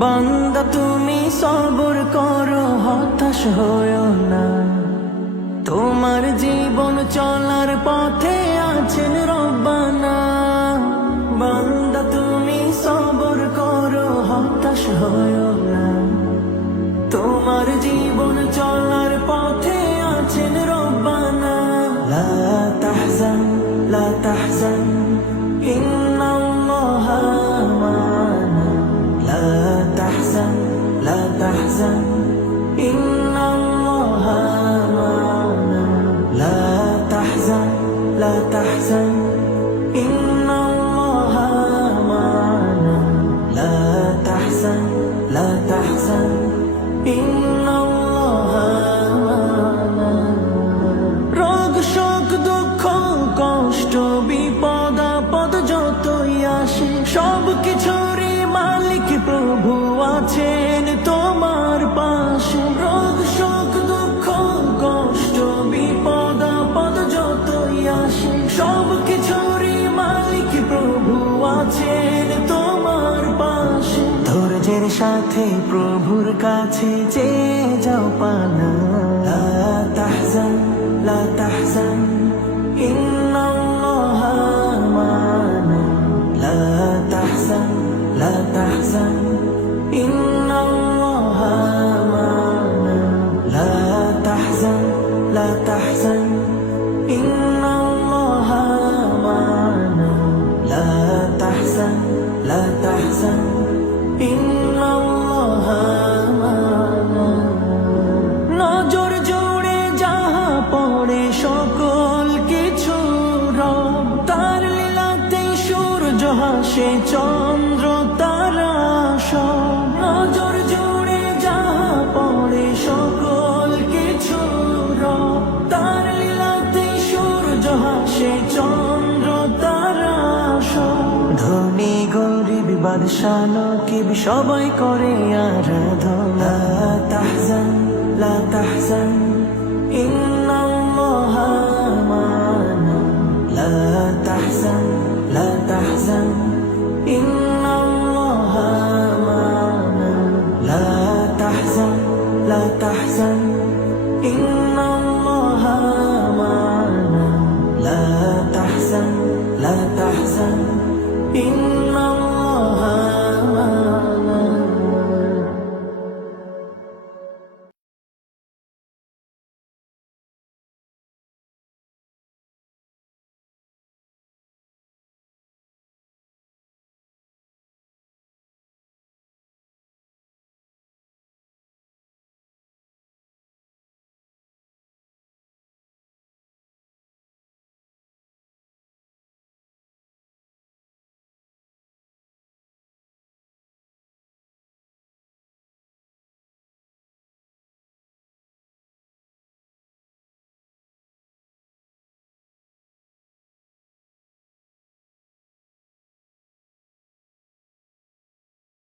বান্দা তুমি সবর করো, হতাশ হয়ো না। তোমার জীবন চলার পথে আছেন রব্বানা। বান্দা তুমি সবর করো, হতাশ হয়ো না। তোমার জীবন চলার পথে আছেন রব্বানা। লা তাহজান লা তাহজান ইন্নাল্লাহা মা'ানা। লা তাহজান লা তাহজান ইন্নাল্লাহা মা'ানা। লা তাহজান লা তাহজান ইন্নাল্লাহা মা'ানা। লা তাহজান লা তাহজান ইন্নাল্লাহা মা'ানা। রোগ শোক দুঃখ কষ্ট বিপদ আপদ যতই আসে, সব কিছুরই মালিক প্রভু আছেন তোমার পাশে। রোগ শোক দুঃখ কষ্ট বিপদ আপদ যতই আসে, সব কিছুরই মালিক প্রভু আছেন তোমার পাশে। ধৈর্যের সাথে প্রভুর কাছে চেয়ে যাও পানা। লা তাহজান লা তাহজান ইন্নাল্লাহা মা'ানা। লা তাহজান লা তাহজান ইন্নাল্লাহা মা'ানা। লা তাহজান লা তাহজান ইন্নাল্লাহা মা'ানা। লা তাহজান লা তাহজান ইন্নাল্লাহা মা'ানা। নজর জুড়ে যাহা পড়ে সকল কিছু রব তার লীলাতেই সূর্য হাসে চন্দ্র তারা সব। নজর জুড়ে যাহা পড়ে সকল কিছু রব তার লীলাতেই সূর্য হাসে চন্দ্র তারা সব। ধনী গরিব বাদশা নকিব সবাই করে আরাধনা। লা তাহজান লা তাহজান ইন্নাল্লাহা মা'ানা। লা তাহজান লা তাহজান